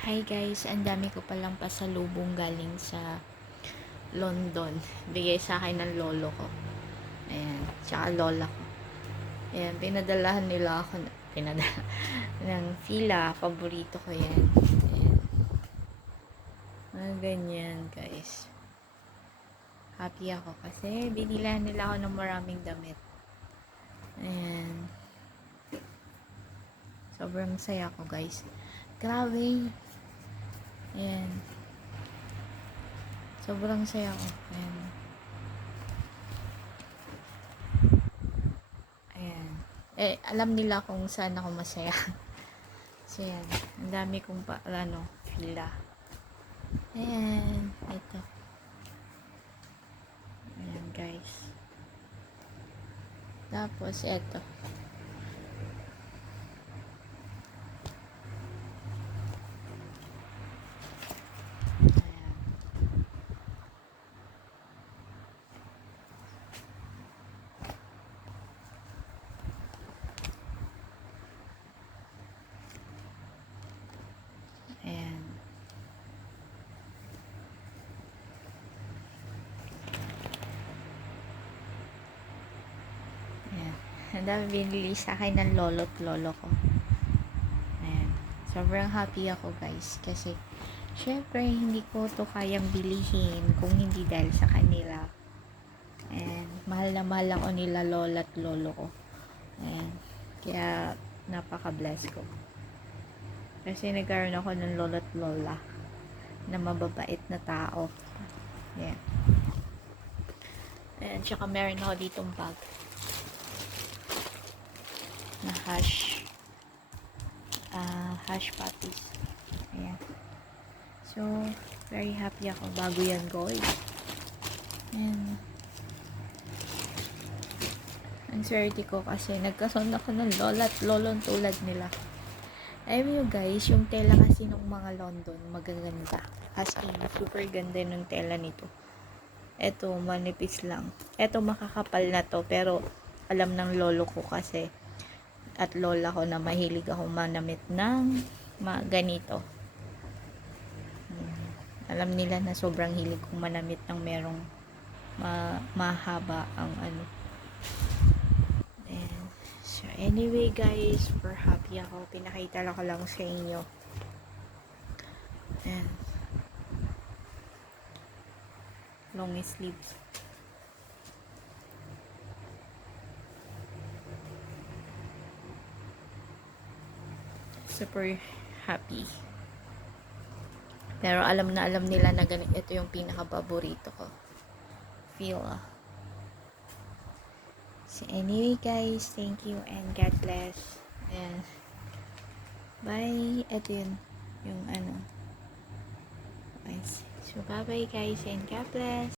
Hi guys, ang dami ko palang pasalubong galing sa London. Bigay sa akin ng lolo ko. Ayan, tsaka lola ko. Ayan, pinadalahan nila ako, na- pinadala, ng fila, paborito ko yan. Ayan. Mga ganyan guys. Happy ako kasi binilan nila ako ng maraming damit. Ayan. Sobrang saya ko guys. Grabe. Ayan. Sobrang saya ko. Ayan. Ayan. Eh, alam nila kung saan ako masaya. so, yan. Ang dami kong pa, ano, fila. Ayan. Ito. Ayan, guys. Tapos, eto. Ayan. Ayan. Ayan. Ang dami binili sa akin ng lolo at lolo ko. Ayan. Sobrang happy ako guys. Kasi, syempre, hindi ko to kayang bilihin kung hindi dahil sa kanila. And, mahal na mahal ako nila lola at lolo ko. Ayan. Kaya, napaka-bless ko. Kasi nagkaroon ako ng lolo at lola na mababait na tao. Ayan. Ayan, tsaka meron ako ditong bag na hash ah hash patties. Ayan. So, very happy ako bago yan gold. Ayan. Ang swerte ko kasi nagkaroon ako ng lola at lolong tulad nila. Alam nyo guys, yung tela kasi ng mga London, magaganda. As in, super ganda ng tela nito. Eto, manipis lang. Eto, makakapal na to. Pero, alam ng lolo ko kasi at lola ko na mahilig ako manamit ng mga ganito. Alam nila na sobrang hilig kong manamit ng merong ma mahaba ang ano. And, so anyway guys, super happy ako. Pinakita lang ko lang sa inyo. And, long sleeves. Super happy. Pero alam na alam nila na ganito ito yung pinaka-paborito ko. Feel. ah. So anyway guys, thank you and God bless. And bye. Ito yun. Yung ano. So bye bye guys and God bless.